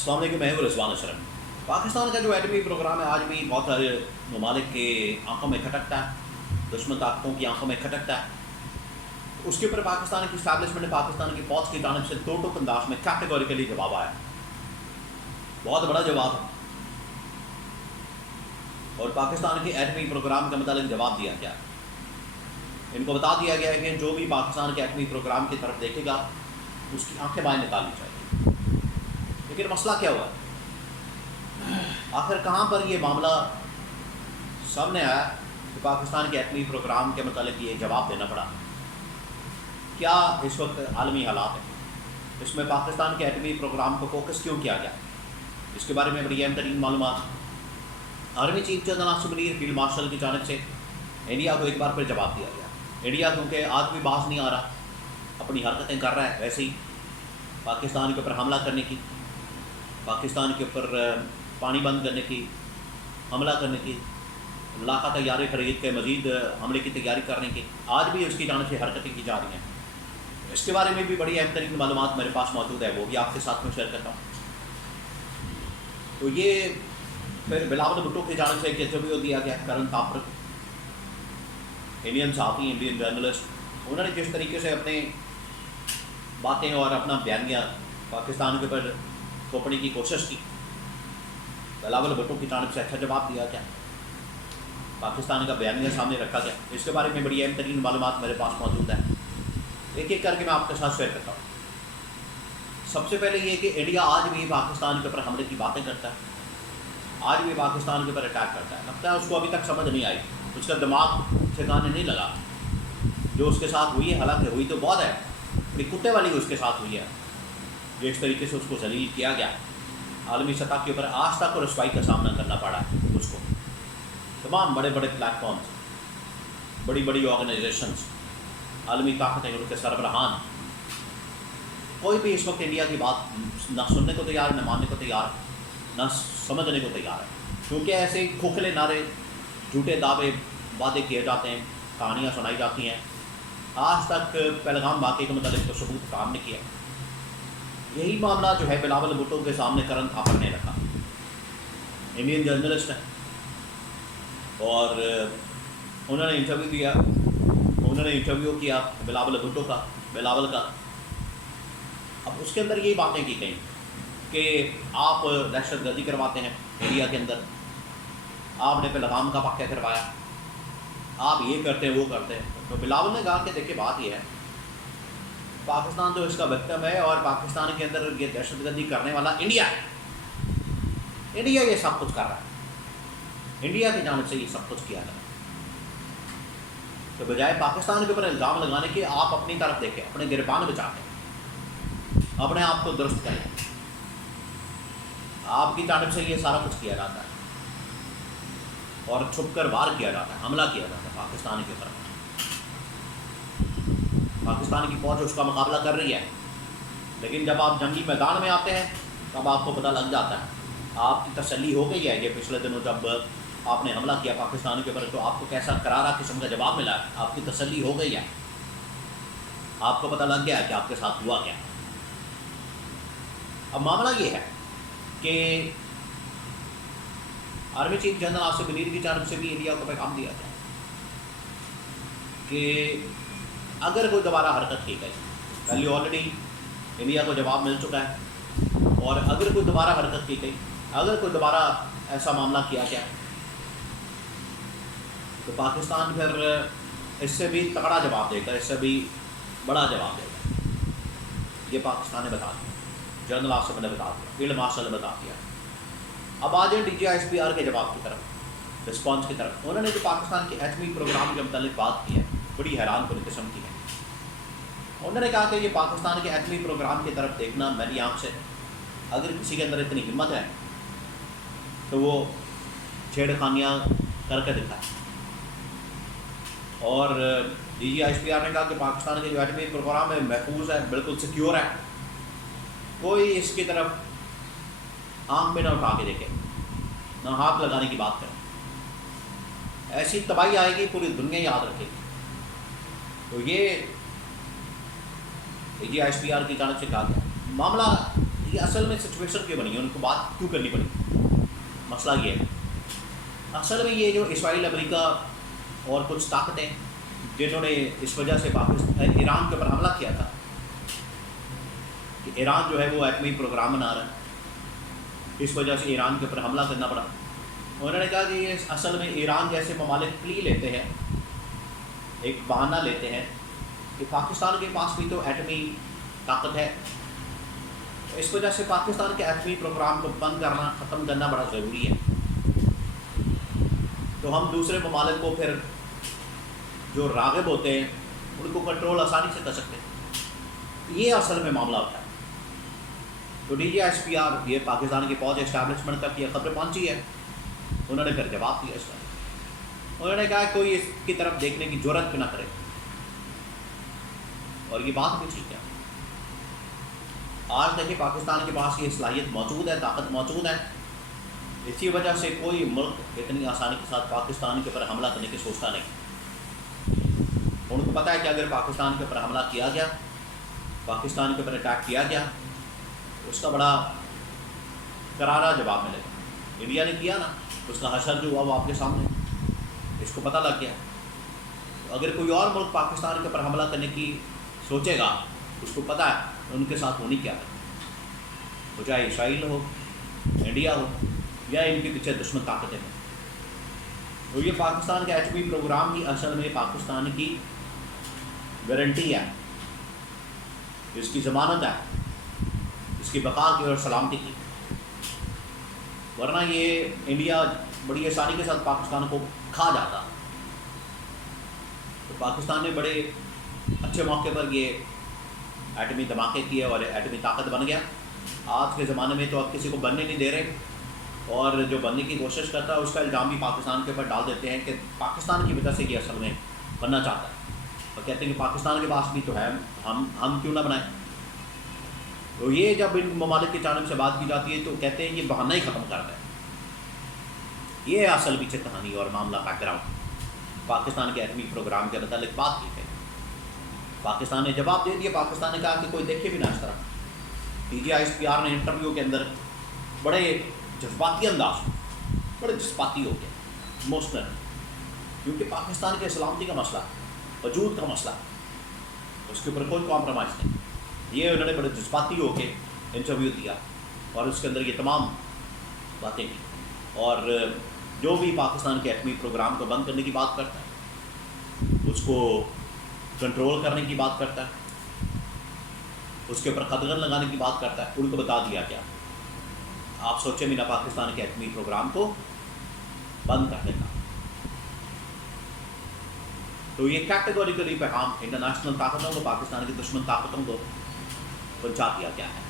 السلام علیکم، میں ہوں رضوان اشرف۔ پاکستان کا جو ایٹمی پروگرام ہے آج بھی بہت سارے ممالک کے آنکھوں میں کھٹکتا ہے، دشمن طاقتوں کی آنکھوں میں کھٹکتا ہے۔ اس کے اوپر پاکستان کی اسٹیبلشمنٹ نے پاکستان کی فوج کی جانب سے دو ٹوک انداز میں کیٹیگوریکلی جواب آیا، بہت بڑا جواب ہے، اور پاکستان کے ایٹمی پروگرام کے متعلق جواب دیا گیا۔ ان کو بتا دیا گیا ہے کہ جو بھی پاکستان کے ایٹمی پروگرام کی طرف دیکھے گا اس کی آنکھیں باہر نکالنی چاہیے۔ لیکن مسئلہ کیا ہوا؟ آخر کہاں پر یہ معاملہ سامنے آیا کہ پاکستان کے ایٹمی پروگرام کے متعلق یہ جواب دینا پڑا؟ کیا اس وقت عالمی حالات ہیں؟ اس میں پاکستان کے ایٹمی پروگرام کو فوکس کیوں کیا گیا؟ اس کے بارے میں بڑی اہم ترین معلومات army chief general Asif Munir field marshal کی جانب سے انڈیا کو ایک بار پھر جواب دیا گیا۔ انڈیا کیونکہ آج بھی باز نہیں آ رہا، اپنی حرکتیں کر رہا ہے، ویسے ہی پاکستان کے اوپر حملہ کرنے کی، پاکستان کے اوپر پانی بند کرنے کی، حملہ کرنے کی، علاقہ تیاری خرید کے مزید حملے کی تیاری کرنے کی، آج بھی اس کی جانب سے حرکتیں کی جا رہی ہیں۔ اس کے بارے میں بھی بڑی اہم ترین معلومات میرے پاس موجود ہے، وہ بھی آپ کے ساتھ میں شیئر کرتا ہوں۔ تو یہ پھر بلاول بھٹو کی جانب سے ایک انٹرویو دیا گیا، کرن تاپر، انڈین صحافی، انڈین جرنلسٹ، انہوں نے جس طریقے سے اپنے باتیں اور اپنا بیانیہ پاکستان کے اوپر تھوپنے کی کوشش کی، بلاول بھٹو کی جانب سے اچھا جواب دیا گیا، پاکستان کا بیانیہ سامنے رکھا گیا۔ اس کے بارے میں بڑی اہم ترین معلومات میرے پاس موجود ہے، ایک ایک کر کے میں آپ کے ساتھ شیئر کرتا ہوں۔ سب سے پہلے یہ کہ انڈیا آج بھی پاکستان کے اوپر حملے کی باتیں کرتا ہے، آج بھی پاکستان کے اوپر اٹیک کرتا ہے۔ لگتا ہے اس کو ابھی تک سمجھ نہیں آئی، اس کا دماغ ٹھکانے نہیں لگا جو اس کے ساتھ ہوئی ہے، حالانکہ ہوئی تو بہت ہے، بڑی کتے والی اس کے ساتھ ہوئی ہے، جس طریقے سے اس کو ذلیل کیا گیا، عالمی سطح کے اوپر آج تک اور رسوائی کا سامنا کرنا پڑا ہے اس کو۔ تمام بڑے بڑے پلیٹ فارمز، بڑی بڑی آرگنائزیشنز، عالمی طاقتیں، ان کے سربراہان، کوئی بھی اس وقت انڈیا کی بات نہ سننے کو تیار، نہ ماننے کو تیار، نہ سمجھنے کو تیار ہے، کیونکہ ایسے کھوکھلے نعرے، جھوٹے دعوے، وعدے کیے جاتے ہیں، کہانیاں سنائی جاتی ہیں، آج تک پہلگام واقعے کے متعلق تو ثبوت کام نے کیا۔ یہی معاملہ جو ہے بلاول بھٹو کے سامنے کرن تھاپر نے رکھا، انڈین جرنلسٹ ہیں، اور انہوں نے انٹرویو دیا، انہوں نے انٹرویو کیا بلاول بھٹو کا، بلاول کا۔ اب اس کے اندر یہی باتیں کی گئیں کہ آپ دہشت گردی کرواتے ہیں انڈیا کے اندر، آپ نے پہلگام کا واقعہ کروایا، آپ یہ کرتے ہیں وہ کرتے ہیں۔ تو بلاول نے کہا کہ دیکھیں بات یہ ہے، پاکستان تو اس کا وکٹم ہے، اور پاکستان کے اندر یہ دہشت گردی کرنے والا انڈیا ہے، انڈیا یہ سب کچھ کر رہا ہے، انڈیا کی جانب سے یہ سب کچھ کیا جا رہا ہے۔ تو بجائے پاکستان کے اوپر الزام لگانے کے آپ اپنی طرف دیکھیں، اپنے گربان بچاتے ہیں، اپنے آپ کو درست کریں۔ آپ کی جانب سے یہ سارا کچھ کیا جاتا ہے، اور چھپ کر وار کیا جاتا ہے، حملہ کیا جاتا ہے پاکستان کی طرف۔ پاکستان کی فوج اس کا مقابلہ کر رہی ہے، لیکن جب آپ جنگی میدان میں آتے ہیں تب آپ کو پتہ لگ جاتا ہے۔ آپ کی تسلی ہو گئی ہے، یہ پچھلے دنوں جب آپ نے حملہ کیا پاکستان کے اوپر تو آپ کو کیسا کرارا قسم کا جواب ملا ہے، آپ کی تسلی ہو گئی ہے، آپ کو پتہ لگ گیا ہے کہ آپ کے ساتھ ہوا کیا۔ اب معاملہ یہ ہے کہ army chief general Asif Munir کی جانب سے بھی انڈیا کو پیغام دیا گیا کہ اگر کوئی دوبارہ حرکت کی گئی، پہلے آلریڈی انڈیا کو جواب مل چکا ہے، اور اگر کوئی دوبارہ حرکت کی گئی، اگر کوئی دوبارہ ایسا معاملہ کیا گیا تو پاکستان پھر اس سے بھی تگڑا جواب دے گا، اس سے بھی بڑا جواب دے گا۔ یہ پاکستان نے بتا دیا، جنرل آصف نے بتا دیا، فیلڈ مارشل نے بتا دیا۔ اب آ جائیں DGISPR کے جواب کی طرف، رسپانس کی طرف۔ انہوں نے جو پاکستان کے ایٹمی پروگرام کے متعلق بات کی ہے بڑی حیران کن قسم کی ہے۔ انہوں نے کہا کہ یہ پاکستان کے ایٹمی پروگرام کی طرف دیکھنا میری آنکھ سے، اگر کسی کے اندر اتنی ہمت ہے تو وہ چھیڑ خانیاں کر کے دکھائے۔ اور DGISPR نے کہا کہ پاکستان کے جو ایٹمی پروگرام ہے محفوظ ہے، بالکل سیکیور ہے، کوئی اس کی طرف آنکھ میں نہ اٹھا کے دیکھے، نہ ہاتھ لگانے کی بات کرے، ایسی تباہی آئے گی پوری دنیا یاد رکھے گی۔ تو یہ DGISPR کی جانب سے کہا گیا۔ معاملہ یہ اصل میں سچویشن کیوں بنی ہے، ان کو بات کیوں کرنی پڑی؟ مسئلہ یہ ہے اصل میں یہ جو اسرائیل، امریکہ اور کچھ طاقتیں جنہوں نے اس وجہ سے پاکستان ایران کے اوپر حملہ کیا تھا کہ ایران جو ہے وہ ایٹمی پروگرام بنا رہا ہے، اس وجہ سے ایران کے اوپر حملہ کرنا پڑا. انہوں نے کہا کہ یہ اصل میں ایران جیسے ممالک پلی لیتے ہیں، ایک بہانہ لیتے ہیں کہ پاکستان کے پاس بھی تو ایٹمی طاقت ہے، اس وجہ سے پاکستان کے ایٹمی پروگرام کو بند کرنا، ختم کرنا بڑا ضروری ہے. تو ہم دوسرے ممالک کو پھر جو راغب ہوتے ہیں ان کو کنٹرول آسانی سے کر سکتے ہیں. یہ اصل میں معاملہ ہوتا ہے. تو D G S P R یہ پاکستان کی فوج اسٹیبلشمنٹ تک یہ خبر پہنچی ہے. انہوں نے پھر جواب دیا اس کا. انہوں نے کہا کوئی اس کی طرف دیکھنے کی جرت بھی نہ کرے، اور یہ بات بھی ٹھیک ہے. آج دیکھیں پاکستان کے پاس یہ صلاحیت موجود ہے، طاقت موجود ہے، اسی وجہ سے کوئی ملک اتنی آسانی کے ساتھ پاکستان کے اوپر حملہ کرنے کی سوچتا نہیں. ان کو پتہ ہے کہ اگر پاکستان کے اوپر حملہ کیا گیا، پاکستان کے اوپر اٹیک کیا گیا، اس کا بڑا کرارا جواب ملے گا. انڈیا نے کیا نا، اس کا حشر جو ہوا وہ آپ کے سامنے، اس کو پتہ لگ گیا. اگر کوئی اور ملک پاکستان کے اوپر حملہ کرنے کی سوچے گا، اس کو پتہ ہے ان کے ساتھ ہونی کیا ہے، وہ چاہے اسرائیل ہو، انڈیا ہو، یا ان کے پیچھے دشمن طاقتیں ہیں. تو یہ پاکستان کا ایٹمی پروگرام ہی اصل میں پاکستان کی گارنٹی ہے، اس کی ضمانت ہے، اس کی بقا کی اور سلامتی کی. ورنہ یہ انڈیا بڑی آسانی کے ساتھ پاکستان کو کھا جاتا. تو پاکستان نے بڑے اچھے موقع پر یہ ایٹمی دھماکے کیے اور ایٹمی طاقت بن گیا. آج کے زمانے میں تو اب کسی کو بننے نہیں دے رہے، اور جو بننے کی کوشش کرتا ہے اس کا الزام بھی پاکستان کے اوپر ڈال دیتے ہیں کہ پاکستان کی وجہ سے یہ اصل میں بننا چاہتا ہے، اور کہتے ہیں کہ پاکستان کے پاس بھی تو ہے، ہم کیوں نہ بنائیں. تو یہ جب ان ممالک کی جانب سے بات کی جاتی ہے تو کہتے ہیں یہ بہانہ ہی ختم کرتا ہے. یہ اصل پیچھے کہانی اور معاملہ بیک گراؤنڈ پاکستان کے ایٹمی پروگرام کے متعلق بات کی ہے. پاکستان نے جواب دے دیا. پاکستان نے کہا کہ کوئی دیکھے بھی نہ اس طرح. D G S P R نے انٹرویو کے اندر بڑے جذباتی انداز، بڑے جذباتی ہو گئے، ایموشنل، کیونکہ پاکستان کے سلامتی کا مسئلہ، وجود کا مسئلہ، اس کے اوپر کوئی کمپرومائز نہیں. یہ انہوں نے بڑے جذباتی ہو کے انٹرویو دیا اور اس کے اندر یہ تمام باتیں کی. اور جو بھی پاکستان کے ایٹمی پروگرام کو بند کرنے کی بات کرتا ہے، اس کو کنٹرول کرنے کی بات کرتا ہے، اس کے اوپر قدغن لگانے کی بات کرتا ہے، ان کو بتا دیا گیا آپ سوچیں بھی نہ پاکستان کے ایٹمی پروگرام کو بند کرنے کا. تو یہ کیٹیگوریکلی پیغام انٹرنیشنل طاقتوں کو، پاکستان کی دشمن طاقتوں کو پہنچا دیا گیا ہے.